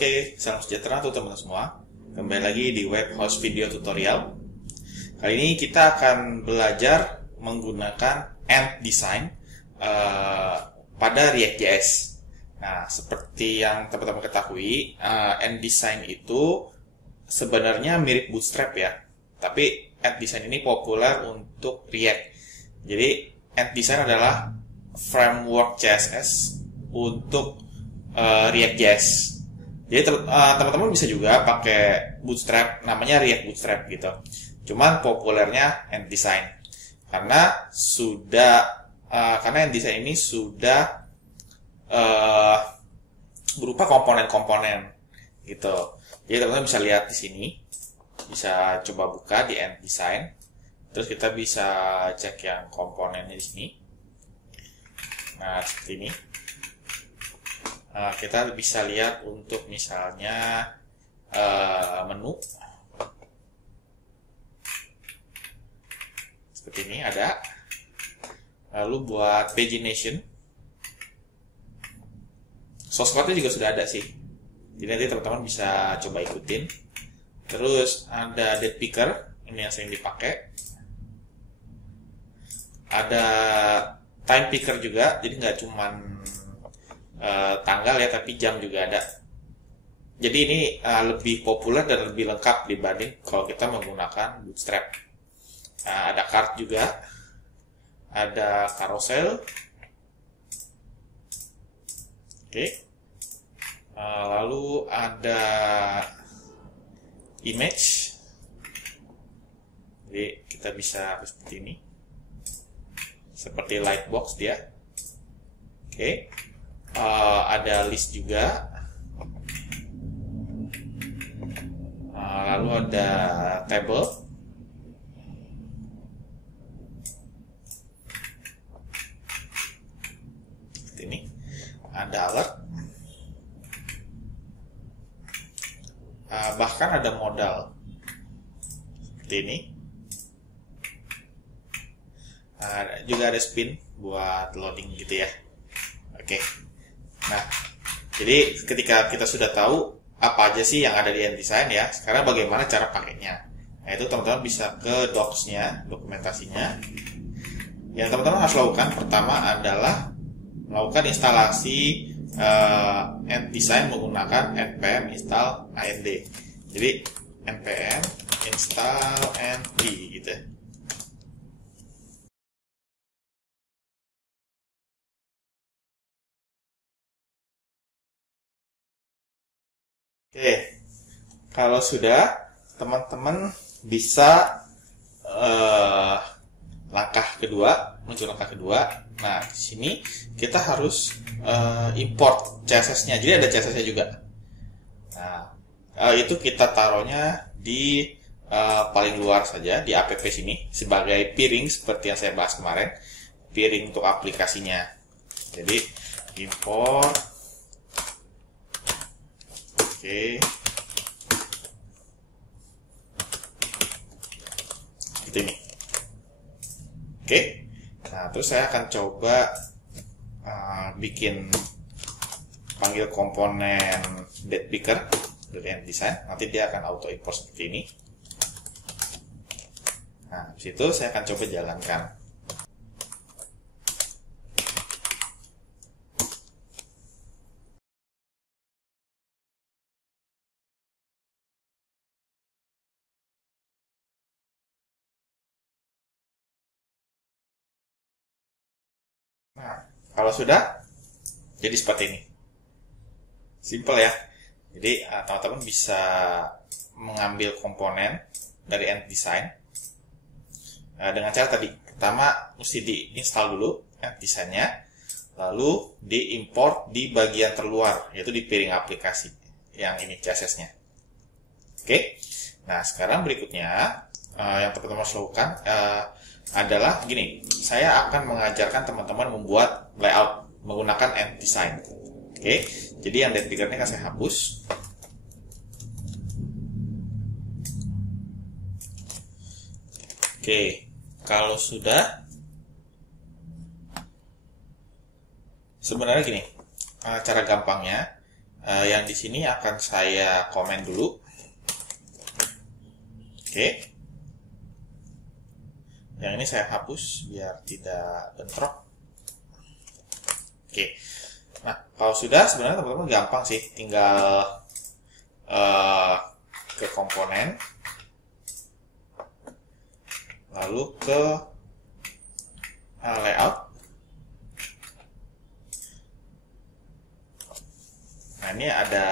Oke, salam sejahtera untuk teman-teman semua. Kembali lagi di Web Host Video Tutorial. Kali ini kita akan belajar menggunakan Ant Design pada React.js. Nah, seperti yang teman-teman ketahui, Ant Design itu sebenarnya mirip Bootstrap ya. Tapi Ant Design ini populer untuk React. Jadi, Ant Design adalah framework CSS untuk React.js. Jadi teman-teman bisa juga pakai Bootstrap, namanya React Bootstrap gitu. Cuman populernya Ant Design karena Ant Design ini sudah berupa komponen-komponen gitu. Jadi teman-teman bisa lihat di sini, bisa coba buka di Ant Design, terus kita bisa cek yang komponennya di sini. Nah, seperti ini. Kita bisa lihat untuk misalnya menu seperti ini ada. Lalu buat pagination, source code-nya juga sudah ada sih, jadi nanti teman-teman bisa coba ikutin. Terus ada date picker, ini yang sering dipakai. Ada time picker juga, jadi nggak cuman tanggal ya, tapi jam juga ada. Jadi ini lebih populer dan lebih lengkap dibanding kalau kita menggunakan Bootstrap. Ada card juga, ada carousel. Oke. Lalu ada image. Jadi kita bisa seperti ini, seperti lightbox dia. Oke. Ada list juga, lalu ada table, seperti ini, ada alert, bahkan ada modal, seperti ini. Juga ada spin buat loading gitu ya. Oke. Nah, jadi ketika kita sudah tahu apa aja sih yang ada di Ant Design ya, sekarang bagaimana cara pakainya. Nah, itu teman-teman bisa ke docs-nya, dokumentasinya. Yang teman-teman harus lakukan pertama adalah melakukan instalasi Ant Design menggunakan npm install and. Jadi npm install and gitu. Oke, kalau sudah, teman-teman bisa muncul langkah kedua. Nah, di sini kita harus import CSS-nya. Jadi ada CSS-nya juga. Nah, itu kita taruhnya di paling luar saja di app sini sebagai peering seperti yang saya bahas kemarin, peering untuk aplikasinya. Jadi import. Oke, seperti ini. Oke, nah terus saya akan coba bikin panggil komponen date picker dari Ant Design. Nanti dia akan auto import seperti ini. Nah, di situ saya akan coba jalankan. Nah, kalau sudah, jadi seperti ini. Simple ya. Jadi, teman-teman bisa mengambil komponen dari Ant Design dengan cara tadi. Pertama, mesti diinstal dulu Ant Design-nya, lalu diimport di bagian terluar, yaitu di peering aplikasi. Yang ini CSS-nya. Oke. Nah, sekarang berikutnya, yang teman-teman harus lakukan adalah gini, saya akan mengajarkan teman-teman membuat layout menggunakan Ant Design. Oke, jadi yang date picker-nya akan saya hapus. Oke, kalau sudah, sebenarnya gini, cara gampangnya Yang di sini akan saya komen dulu. Oke. Yang ini saya hapus biar tidak bentrok. Oke. Nah, kalau sudah sebenarnya teman-teman gampang sih, tinggal ke komponen, lalu ke layout. Nah, ini ada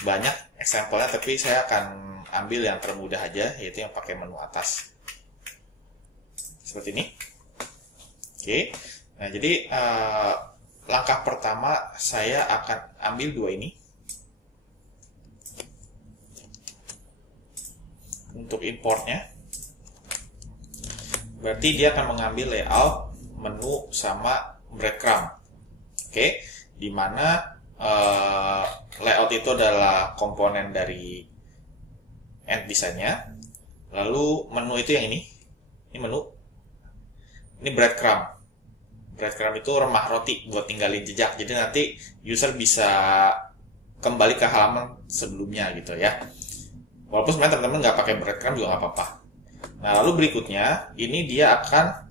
banyak example-nya, tapi saya akan ambil yang termudah aja, yaitu yang pakai menu atas. Seperti ini. Oke. Nah, jadi langkah pertama saya akan ambil dua ini. Untuk importnya, berarti dia akan mengambil layout, menu, sama breadcrumb. Oke, dimana layout itu adalah komponen dari end design-nya. Lalu menu itu yang ini menu, ini breadcrumb. Breadcrumb itu remah roti buat tinggalin jejak. Jadi nanti user bisa kembali ke halaman sebelumnya gitu ya. Walaupun sebenarnya teman-teman nggak pakai breadcrumb juga nggak apa-apa. Nah, lalu berikutnya, ini dia akan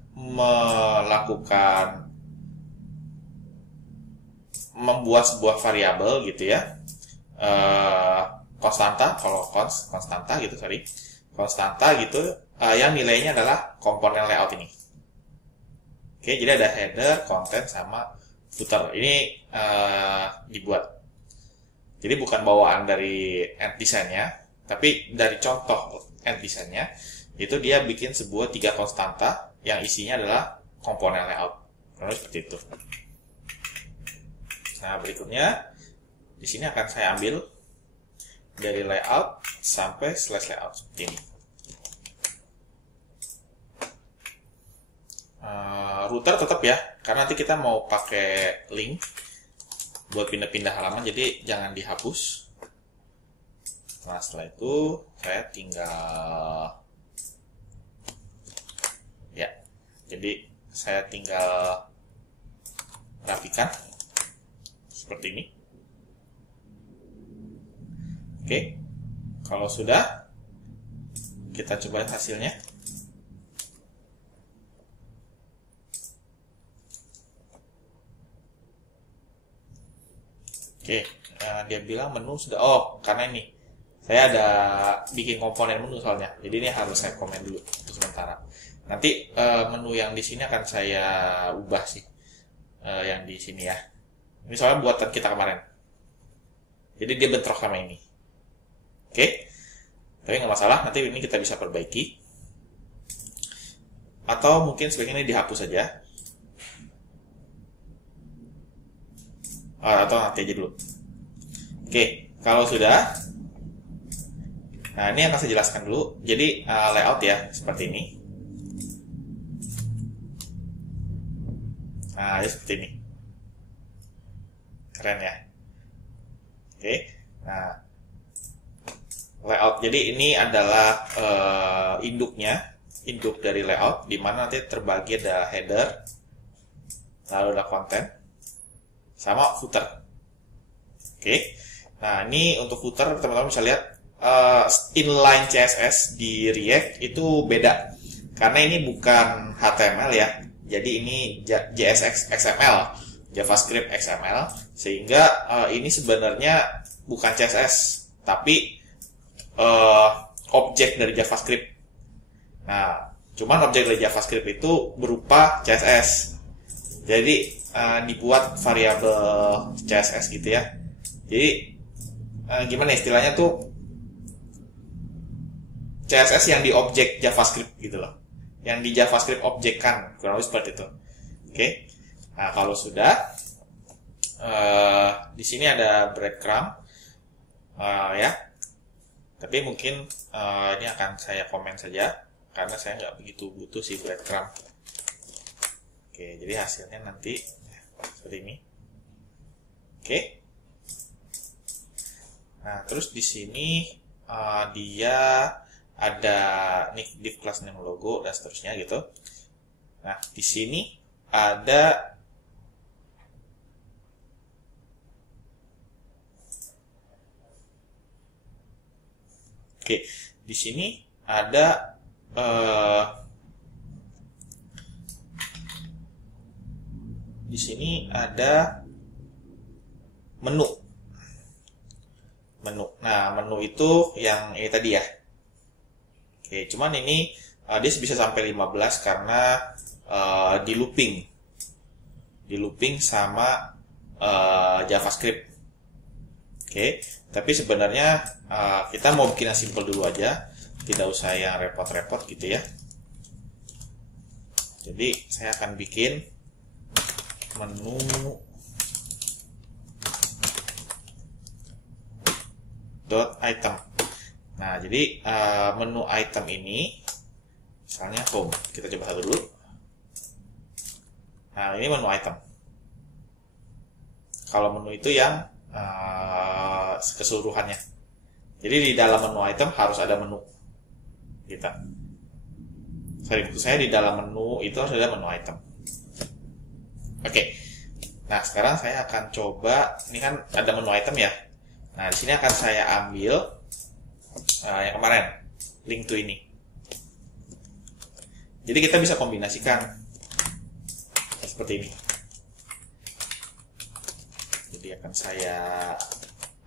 membuat sebuah variabel gitu ya, konstanta, kalau konstanta gitu, konstanta gitu, yang nilainya adalah komponen layout ini. Oke, jadi ada header, content, sama footer. Ini dibuat. Jadi bukan bawaan dari end design-nya, tapi dari contoh end design-nya, itu dia bikin sebuah 3 konstanta yang isinya adalah komponen layout. Lalu seperti itu. Nah, berikutnya di sini akan saya ambil dari layout sampai slash layout seperti ini. Router tetap ya, karena nanti kita mau pakai link buat pindah-pindah halaman, jadi jangan dihapus. Nah, setelah itu saya tinggal saya tinggal rapikan seperti ini. Oke, kalau sudah, kita coba hasilnya. Oke, dia bilang menu sudah. Oh, karena ini saya ada bikin komponen menu soalnya, jadi ini harus saya komen dulu untuk sementara. Nanti menu yang di sini akan saya ubah sih, yang di sini ya. Ini soalnya buatan kita kemarin, jadi dia bentrok sama ini. Oke, tapi nggak masalah, nanti ini kita bisa perbaiki. Atau mungkin sebaiknya ini dihapus saja. Atau nanti aja dulu. Oke, kalau sudah, nah ini akan saya jelaskan dulu. Jadi layout ya seperti ini. Nah, ya seperti ini. Keren ya. Oke, nah layout. Jadi ini adalah induknya, induk dari layout, di mana nanti terbagi ada header, lalu ada konten, sama footer. Oke. Nah, ini untuk footer teman-teman bisa lihat inline CSS di React itu beda. Karena ini bukan HTML ya. Jadi ini JSX XML, JavaScript XML, sehingga ini sebenarnya bukan CSS, tapi objek dari JavaScript. Nah, cuman objek dari JavaScript itu berupa CSS. Jadi dibuat variabel CSS gitu ya. Jadi gimana istilahnya tuh, CSS yang di objek JavaScript gitu loh, yang di JavaScript objekkan, kurang lebih seperti itu. Oke. Nah, kalau sudah, di sini ada breadcrumb ya, tapi mungkin ini akan saya komen saja karena saya nggak begitu butuh si breadcrumb. Oke, jadi hasilnya nanti seperti ini. Oke. Nah, terus di sini dia ada div class name logo dan seterusnya gitu. Nah, di sini ada Oke, di sini ada menu. Nah, menu itu yang ini tadi ya. Oke, cuman ini dia bisa sampai 15 karena di looping sama JavaScript. Oke, tapi sebenarnya kita mau bikin yang simple dulu aja, tidak usah yang repot-repot gitu ya. Jadi saya akan bikin menu .item. Nah, jadi menu item ini misalnya home. Kita coba satu dulu. Nah, ini menu item. Kalau menu itu yang keseluruhannya. Jadi di dalam menu item harus ada menu. Gitu. Maksud saya di dalam menu itu harus ada menu item. Oke. Nah, sekarang saya akan coba, ini kan ada menu item ya. Nah, di sini akan saya ambil yang kemarin, link to ini. Jadi kita bisa kombinasikan seperti ini. Jadi akan saya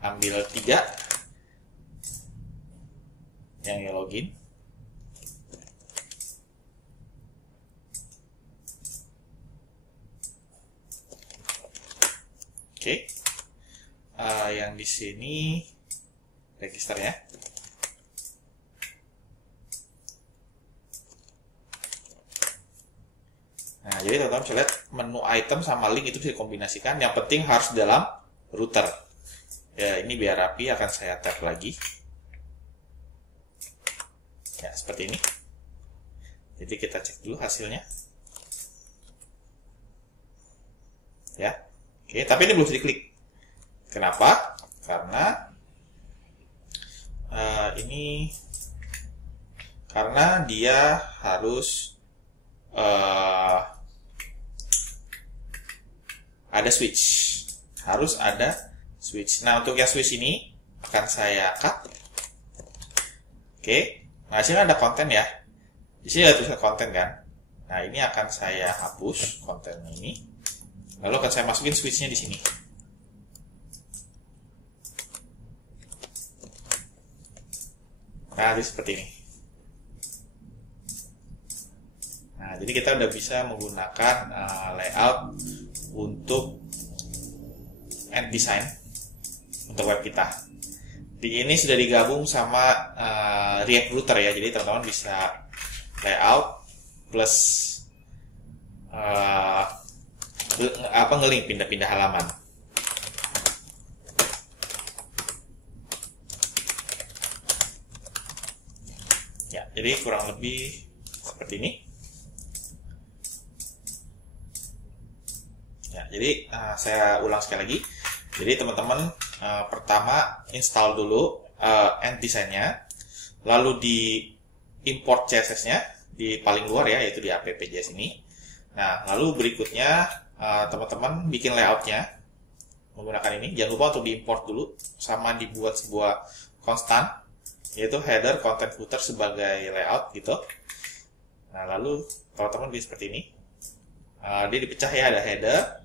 ambil 3 yang login. Oke. Yang di sini register ya. Nah, jadi teman-teman bisa lihat menu item sama link itu bisa dikombinasikan. Yang penting harus dalam router. Ya, ini biar rapi akan saya tap lagi. Ya, seperti ini. Jadi kita cek dulu hasilnya. Ya. Oke, tapi ini belum bisa diklik. Kenapa? Karena karena dia harus ada switch. Harus ada switch. Nah, untuk yang switch ini akan saya cut. Oke. Nah, di sini ada konten ya. Di sini ada tulisan konten kan. Nah, ini akan saya hapus konten ini. Lalu akan saya masukin switch-nya di sini. Nah, jadi seperti ini. Nah, jadi kita udah bisa menggunakan layout untuk end design untuk web kita. Di ini sudah digabung sama React Router ya. Jadi teman-teman bisa layout plus ngelink pindah-pindah halaman. Ya, jadi kurang lebih seperti ini. Ya, jadi saya ulang sekali lagi. Jadi teman-teman pertama install dulu end design-nya, lalu di import CSS-nya di paling luar ya, yaitu di app.js ini. Nah, lalu berikutnya teman-teman bikin layout-nya menggunakan ini. Jangan lupa untuk diimport dulu sama dibuat sebuah konstan, yaitu header, content, footer sebagai layout gitu. Nah, lalu teman-teman bisa seperti ini. Dia dipecah ya, ada header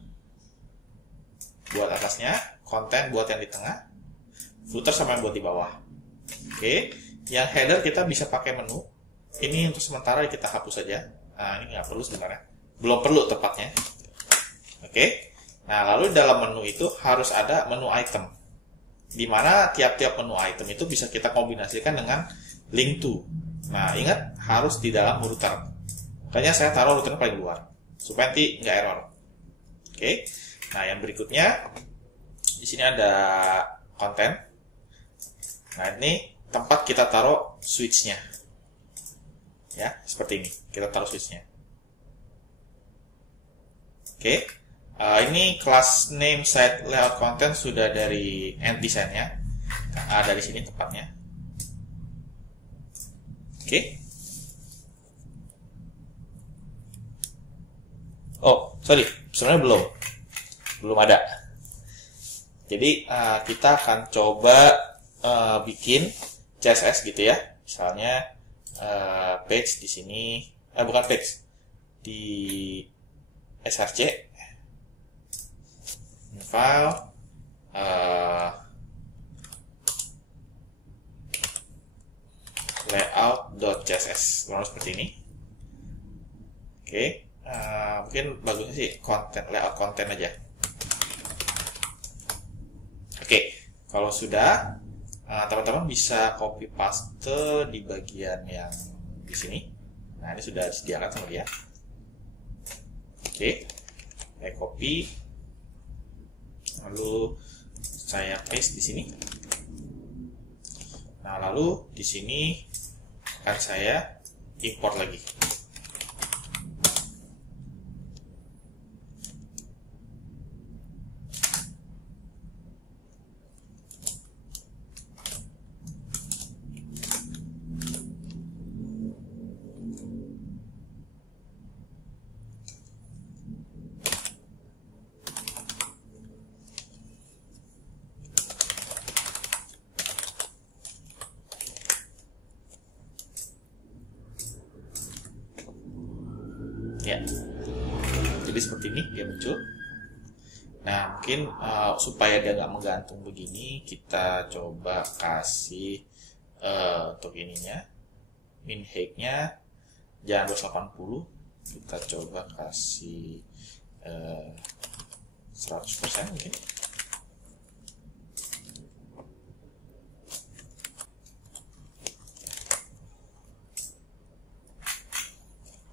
buat atasnya, konten buat yang di tengah, footer sama yang buat di bawah. Oke, yang header kita bisa pakai menu. Ini untuk sementara kita hapus saja. Nah, ini nggak perlu sebenarnya, belum perlu tepatnya. Oke, nah lalu dalam menu itu harus ada menu item, di mana tiap-tiap menu item itu bisa kita kombinasikan dengan link to. Nah, ingat harus di dalam router. Makanya saya taruh routernya paling luar supaya nanti nggak error. Oke. Nah, yang berikutnya di sini ada konten. Nah, ini tempat kita taruh switch-nya. Ya, seperti ini. Kita taruh switch-nya. Oke. Ini class name site layout content sudah dari end design-nya. Dari sini tempatnya. Oke. Oh, sorry. Sebenarnya belum ada. Jadi kita akan coba bikin CSS gitu ya. Misalnya page di sini, bukan page, di src, file, layout.css, kurang seperti ini. Oke, mungkin bagusnya sih layout konten aja. Oke, kalau sudah, teman-teman bisa copy paste di bagian yang di sini. Nah, ini sudah disediakan sama dia. Oke, saya copy, lalu saya paste di sini. Nah, lalu di sini akan saya import lagi. Ya, jadi seperti ini dia muncul. Nah, mungkin supaya dia nggak menggantung begini, kita coba kasih untuk ininya, min height-nya jangan 280, kita coba kasih 100% mungkin.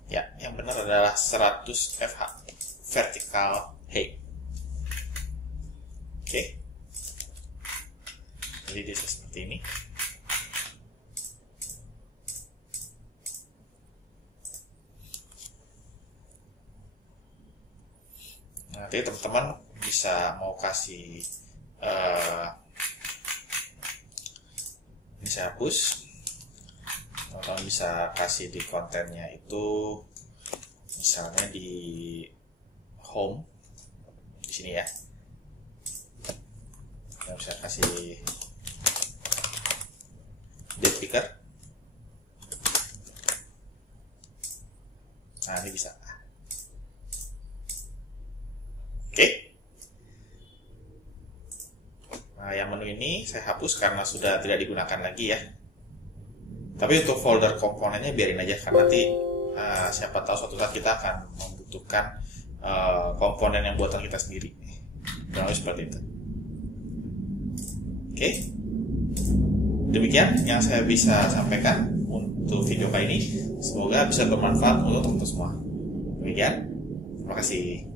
Ya, yang benar adalah 100 FH, vertical height. Oke. Jadi dia seperti ini. Nanti teman-teman bisa mau kasih ini saya hapus. Teman-teman bisa kasih di kontennya itu, misalnya di home di sini ya. Kita bisa kasih date picker. Nah, ini bisa. Oke. Nah, yang menu ini saya hapus karena sudah tidak digunakan lagi ya. Tapi untuk folder komponennya biarin aja, karena nanti siapa tahu suatu saat kita akan membutuhkan komponen yang buatan kita sendiri. Kurang lebih seperti itu. Oke. Demikian yang saya bisa sampaikan untuk video kali ini. Semoga bisa bermanfaat untuk teman-teman semua. Demikian. Terima kasih.